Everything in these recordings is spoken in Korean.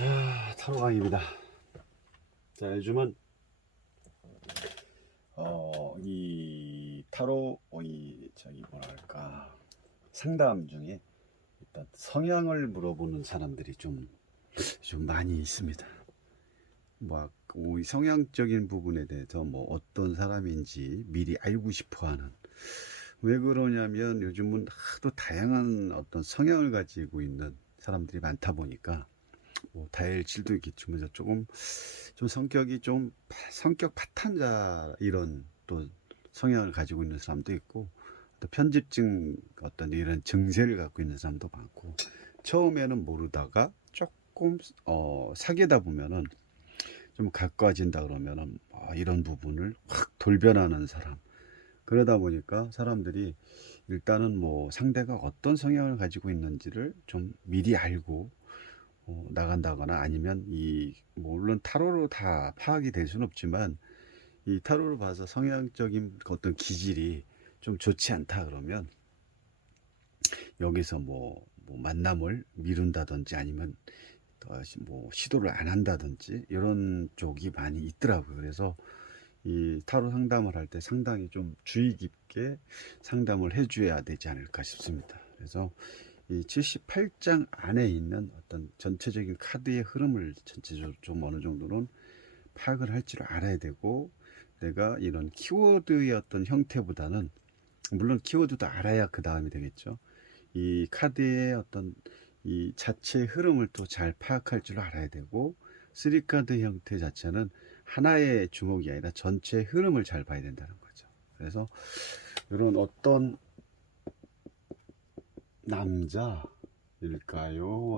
자, 타로 강의입니다. 자, 요즘은 이 타로 뭐랄까 상담 중에 일단 성향을 물어보는 사람들이 좀 많이 있습니다. 이 성향적인 부분에 대해서 어떤 사람인지 미리 알고 싶어하는. 왜 그러냐면 요즘은 하도 다양한 어떤 성향을 가지고 있는 사람들이 많다 보니까 다혈질도 있겠지만 조금 좀 성격이 좀 성격 파탄자 이런 또 성향을 가지고 있는 사람도 있고, 또 편집증 어떤 이런 증세를 갖고 있는 사람도 많고, 처음에는 모르다가 조금 사귀다 보면은 좀 가까워진다 그러면은 이런 부분을 확 돌변하는 사람. 그러다 보니까 사람들이 일단은 상대가 어떤 성향을 가지고 있는지를 좀 미리 알고 나간다거나, 아니면 물론 타로로 다 파악이 될 수는 없지만 이 타로로 봐서 성향적인 어떤 기질이 좀 좋지 않다 그러면 여기서 만남을 미룬다든지, 아니면 시도를 안 한다든지 이런 쪽이 많이 있더라고요. 그래서 이 타로 상담을 할 때 상당히 좀 주의 깊게 상담을 해줘야 되지 않을까 싶습니다. 그래서 이 78장 안에 있는 어떤 전체적인 카드의 흐름을 전체적으로 좀 어느 정도는 파악을 할 줄 알아야 되고, 내가 이런 키워드의 어떤 형태보다는, 물론 키워드도 알아야 그 다음이 되겠죠. 이 카드의 어떤 이 자체의 흐름을 또 잘 파악할 줄 알아야 되고, 3카드 형태 자체는 하나의 주목이 아니라 전체의 흐름을 잘 봐야 된다는 거죠. 그래서 이런 어떤 남자일까요?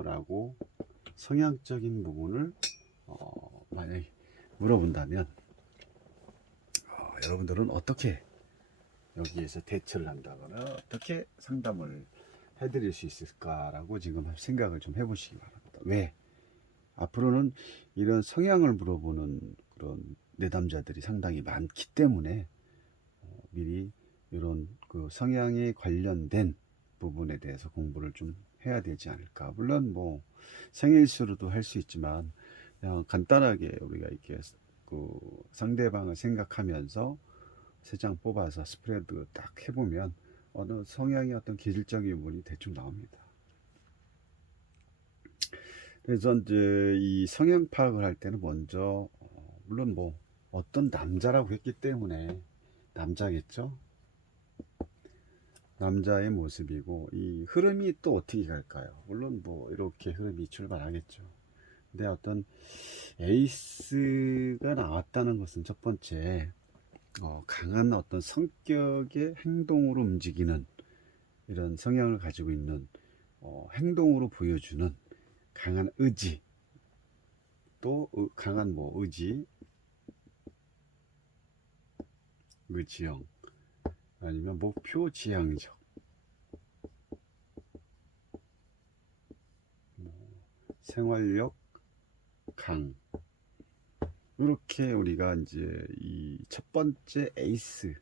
라고 성향적인 부분을 만약에 물어본다면 여러분들은 어떻게 여기에서 대처를 한다거나 어떻게 상담을 해드릴 수 있을까라고 지금 생각을 좀 해보시기 바랍니다. 왜? 앞으로는 이런 성향을 물어보는 그런 내담자들이 상당히 많기 때문에 미리 이런 그 성향에 관련된 부분에 대해서 공부를 좀 해야 되지 않을까. 물론 생일수로도 할 수 있지만 그냥 간단하게 우리가 이렇게 그 상대방을 생각하면서 3장 뽑아서 스프레드 딱 해보면 어느 성향의 어떤 기질적인 부분이 대충 나옵니다. 그래서 이제 이 성향 파악을 할 때는 먼저 물론 어떤 남자라고 했기 때문에 남자겠죠. 남자의 모습이고, 이 흐름이 또 어떻게 갈까요? 물론 이렇게 흐름이 출발하겠죠. 근데 어떤 에이스가 나왔다는 것은 첫 번째 강한 어떤 성격의 행동으로 움직이는 이런 성향을 가지고 있는, 행동으로 보여주는 강한 의지, 또 강한 의지형, 아니면 목표 지향적, 생활력 강. 이렇게 우리가 이제 이 첫 번째 에이스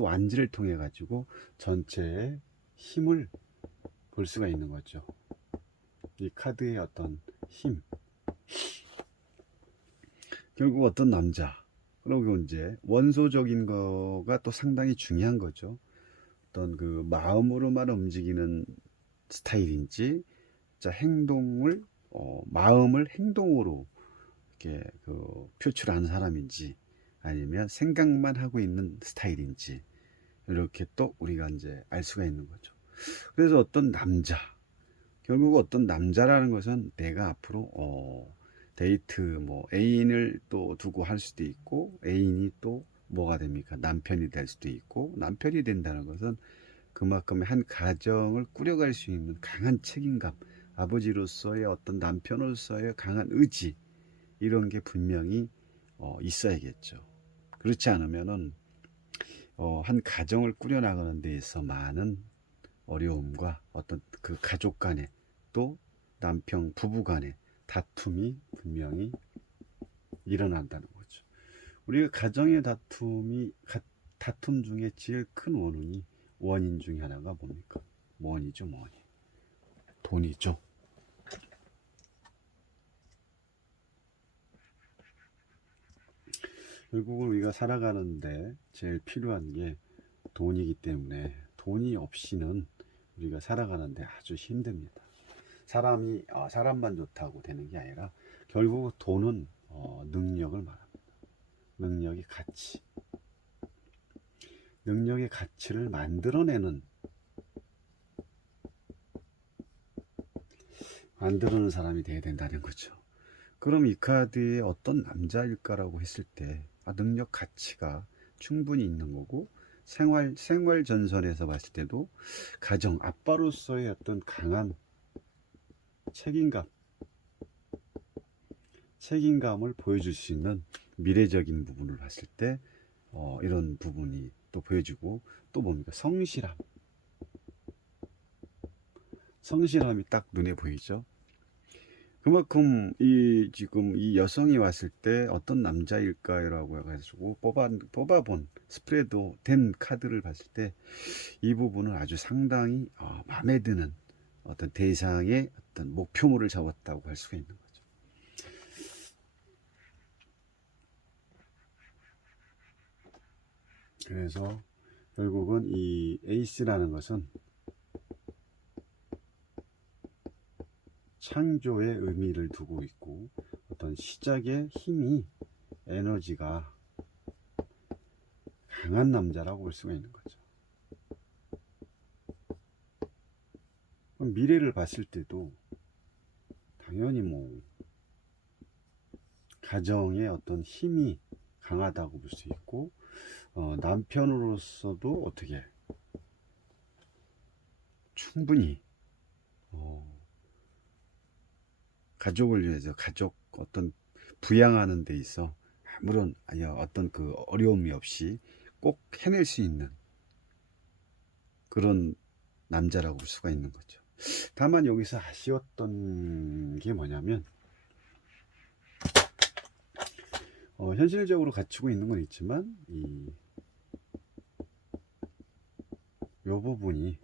완지를 통해 가지고 전체의 힘을 볼 수가 있는 거죠. 이 카드의 어떤 힘. 결국 어떤 남자, 그리고 이제 원소적인 거가 또 상당히 중요한 거죠. 어떤 그 마음으로만 움직이는 스타일인지, 자 행동을 마음을 행동으로 이렇게 표출하는 사람인지, 아니면 생각만 하고 있는 스타일인지, 이렇게 또 우리가 이제 알 수가 있는 거죠. 그래서 어떤 남자, 결국 어떤 남자라는 것은 내가 앞으로 데이트 애인을 또 두고 할 수도 있고, 애인이 또 뭐가 됩니까? 남편이 될 수도 있고, 남편이 된다는 것은 그만큼 한 가정을 꾸려갈 수 있는 강한 책임감, 아버지로서의 어떤 남편으로서의 강한 의지, 이런 게 분명히 있어야겠죠. 그렇지 않으면은 한 가정을 꾸려나가는 데 있어 많은 어려움과 어떤 그 가족 간에, 또 남편 부부 간에 다툼이 분명히 일어난다는 거죠. 우리가 가정의 다툼 중에 제일 큰 원인 중에 하나가 뭡니까? 뭐니죠, 뭐니? 돈이죠. 결국은 우리가 살아가는데 제일 필요한 게 돈이기 때문에 돈이 없이는 우리가 살아가는데 아주 힘듭니다. 사람만 좋다고 되는 게 아니라 결국 돈은 능력을 말합니다. 능력의 가치. 능력의 가치를 만들어내는 사람이 돼야 된다는 거죠. 그럼 이 카드에 어떤 남자일까라고 했을 때 능력 가치가 충분히 있는 거고, 생활 전선에서 봤을 때도 가정 아빠로서의 어떤 강한 책임감을 보여줄 수 있는 미래적인 부분을 봤을 때 이런 부분이 또 보여지고, 또 뭡니까? 성실함이 딱 눈에 보이죠. 그만큼 지금 이 여성이 왔을 때 어떤 남자일까라고 해가지고 뽑아본 스프레드 된 카드를 봤을 때 이 부분은 아주 상당히 마음에 드는 어떤 대상의 어떤 목표물을 잡았다고 할 수가 있는 거죠. 그래서 결국은 이 에이스라는 것은 창조의 의미를 두고 있고, 어떤 시작의 힘이, 에너지가 강한 남자라고 볼 수가 있는 거죠. 그럼 미래를 봤을 때도 당연히 가정의 어떤 힘이 강하다고 볼 수 있고, 남편으로서도 어떻게 충분히 가족을 위해서 어떤 부양하는 데 있어 아무런 어떤 그 어려움이 없이 꼭 해낼 수 있는 그런 남자라고 볼 수가 있는 거죠. 다만 여기서 아쉬웠던 게 뭐냐면, 현실적으로 갖추고 있는 건 있지만 요 부분이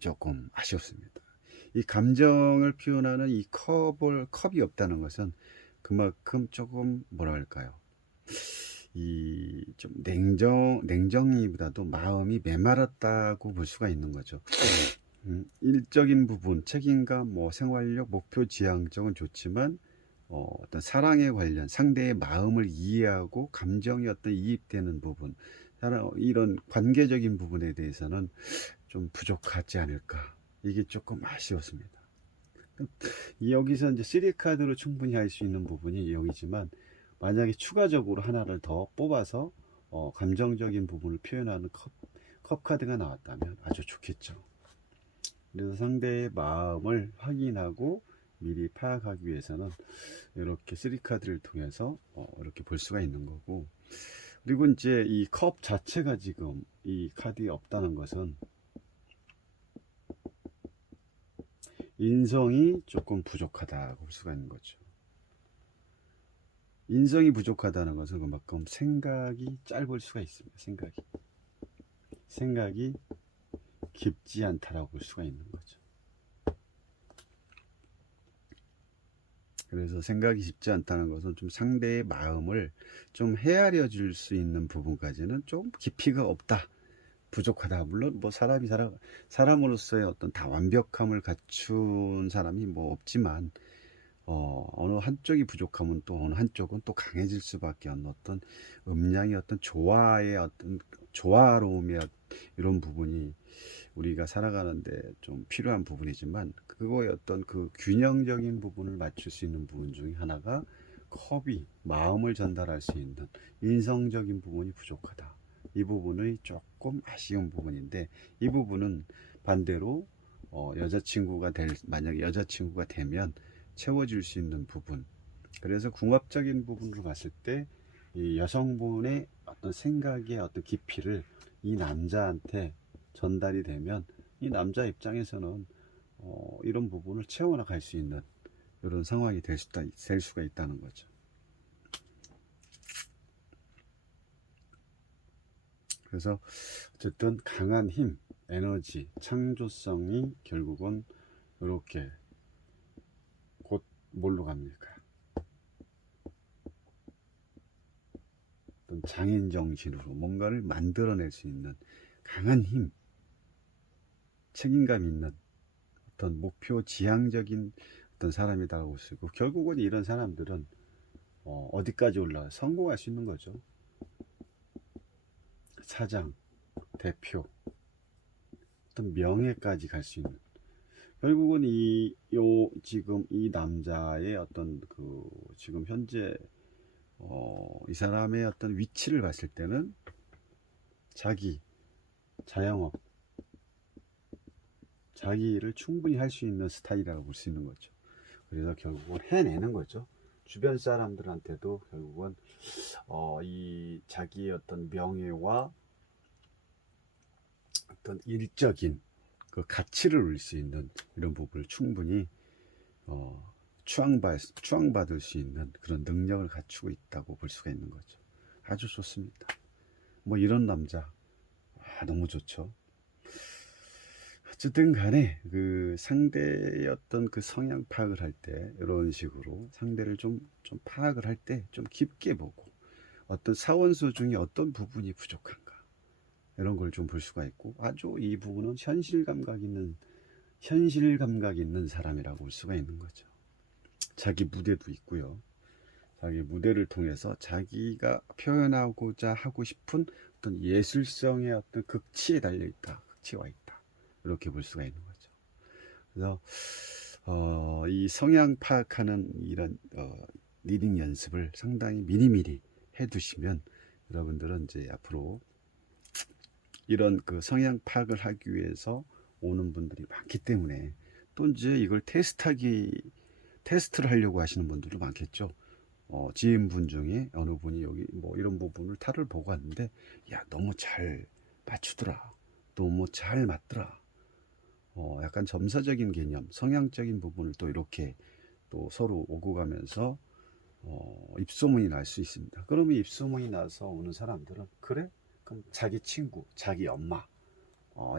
조금 아쉬웠습니다. 이 감정을 표현하는 이 컵이 없다는 것은 그만큼 조금 뭐랄까요, 좀 냉정이보다도 마음이 메말랐다고 볼 수가 있는 거죠. 일적인 부분, 책임감, 생활력, 목표 지향적은 좋지만 어떤 사랑에 관련 상대의 마음을 이해하고 감정이 어떤 이입되는 부분, 이런 관계적인 부분에 대해서는 좀 부족하지 않을까, 이게 조금 아쉬웠습니다. 여기서 이제 3카드로 충분히 할 수 있는 부분이 여기지만, 만약에 추가적으로 하나를 더 뽑아서 감정적인 부분을 표현하는 컵 카드가 나왔다면 아주 좋겠죠. 그래서 상대의 마음을 확인하고 미리 파악하기 위해서는 이렇게 3카드를 통해서 이렇게 볼 수가 있는 거고, 그리고 이제 이 컵 자체가 지금 이 카드에 없다는 것은 인성이 조금 부족하다고 볼 수가 있는 거죠. 인성이 부족하다는 것은 그만큼 생각이 짧을 수가 있습니다. 생각이 깊지 않다라고 볼 수가 있는 거죠. 그래서 생각이 깊지 않다는 것은 좀 상대의 마음을 좀 헤아려 줄 수 있는 부분까지는 좀 깊이가 없다, 부족하다. 물론 사람으로서의 어떤 다 완벽함을 갖춘 사람이 없지만, 어느 한쪽이 부족하면 또 어느 한쪽은 또 강해질 수밖에 없는 어떤 음양의 어떤 조화로움의 이런 부분이 우리가 살아가는데 좀 필요한 부분이지만, 그거의 어떤 그 균형적인 부분을 맞출 수 있는 부분 중에 하나가 컵이 마음을 전달할 수 있는 인성적인 부분이 부족하다. 이 부분이 조금 아쉬운 부분인데, 이 부분은 반대로 만약에 여자친구가 되면 채워줄 수 있는 부분. 그래서 궁합적인 부분으로 봤을 때 이 여성분의 어떤 생각의 어떤 깊이를 이 남자한테 전달이 되면, 이 남자 입장에서는 이런 부분을 채워나갈 수 있는 이런 상황이 될 수가 있다는 거죠. 그래서 어쨌든 강한 힘, 에너지, 창조성이 결국은 이렇게 곧 뭘로 갑니까? 어떤 장인 정신으로 뭔가를 만들어낼 수 있는 강한 힘, 책임감 있는 어떤 목표 지향적인 어떤 사람이라고 볼 수 있고, 결국은 이런 사람들은 어디까지 올라가 성공할 수 있는 거죠. 사장, 대표, 어떤 명예까지 갈 수 있는. 결국은 지금 이 남자의 어떤 지금 현재 이 사람의 어떤 위치를 봤을 때는 자기 자영업, 자기를 충분히 할 수 있는 스타일이라고 볼 수 있는 거죠. 그래서 결국은 해내는 거죠. 주변 사람들한테도 결국은 이 자기의 어떤 명예와 어떤 일적인 그 가치를 올릴 수 있는 이런 부분을 충분히 추앙받을 수 있는 그런 능력을 갖추고 있다고 볼 수가 있는 거죠. 아주 좋습니다. 뭐 이런 남자 너무 좋죠. 어쨌든 간에 그 상대의 어떤 그 성향 파악을 할 때 이런 식으로 상대를 좀 파악을 할 때 좀 깊게 보고 어떤 사원수 중에 어떤 부분이 부족한가 이런 걸 좀 볼 수가 있고, 아주 이 부분은 현실 감각 있는 사람이라고 볼 수가 있는 거죠. 자기 무대도 있고요. 자기 무대를 통해서 자기가 표현하고자 하고 싶은 어떤 예술성의 어떤 극치에 달려 있다, 극치에 와 있다, 이렇게 볼 수가 있는 거죠. 그래서 이 성향 파악하는 이런 리딩 연습을 상당히 미리미리 해두시면 여러분들은 이제 앞으로 이런 그 성향 파악을 하기 위해서 오는 분들이 많기 때문에, 또 이제 이걸 테스트를 하려고 하시는 분들도 많겠죠. 지인분 중에 어느 분이 여기 뭐 이런 부분을 타를 보고 왔는데, 야, 너무 잘 맞추더라, 너무 잘 맞더라. 약간 점사적인 개념, 성향적인 부분을 또 이렇게 또 서로 오고 가면서 입소문이 날 수 있습니다. 그러면 입소문이 나서 오는 사람들은, 그래? 그럼 자기 친구, 자기 엄마,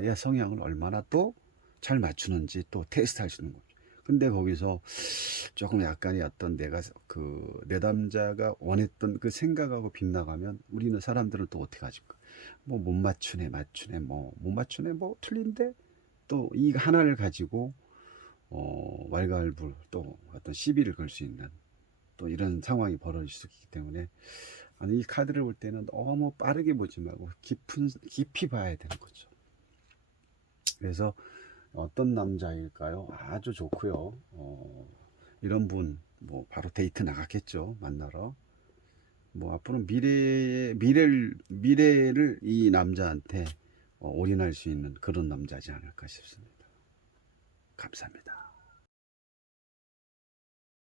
얘 성향을 얼마나 또 잘 맞추는지 또 테스트 할 수 있는 거죠. 근데 거기서 조금 약간의 어떤 내가 그 내담자가 원했던 그 생각하고 빗나가면 우리는 사람들은 또 어떻게 하실까? 뭐 못 맞추네, 뭐 못 맞추네, 뭐 틀린데, 또 이 하나를 가지고 왈가왈부 또 어떤 시비를 걸 수 있는 또 이런 상황이 벌어질 수 있기 때문에, 아니 이 카드를 볼 때는 너무 빠르게 보지 말고 깊이 봐야 되는 거죠. 그래서 어떤 남자일까요? 아주 좋고요. 이런 분 뭐 바로 데이트 나갔겠죠, 만나러. 뭐 앞으로 미래를 이 남자한테 올인할 수 있는 그런 남자지 않을까 싶습니다. 감사합니다.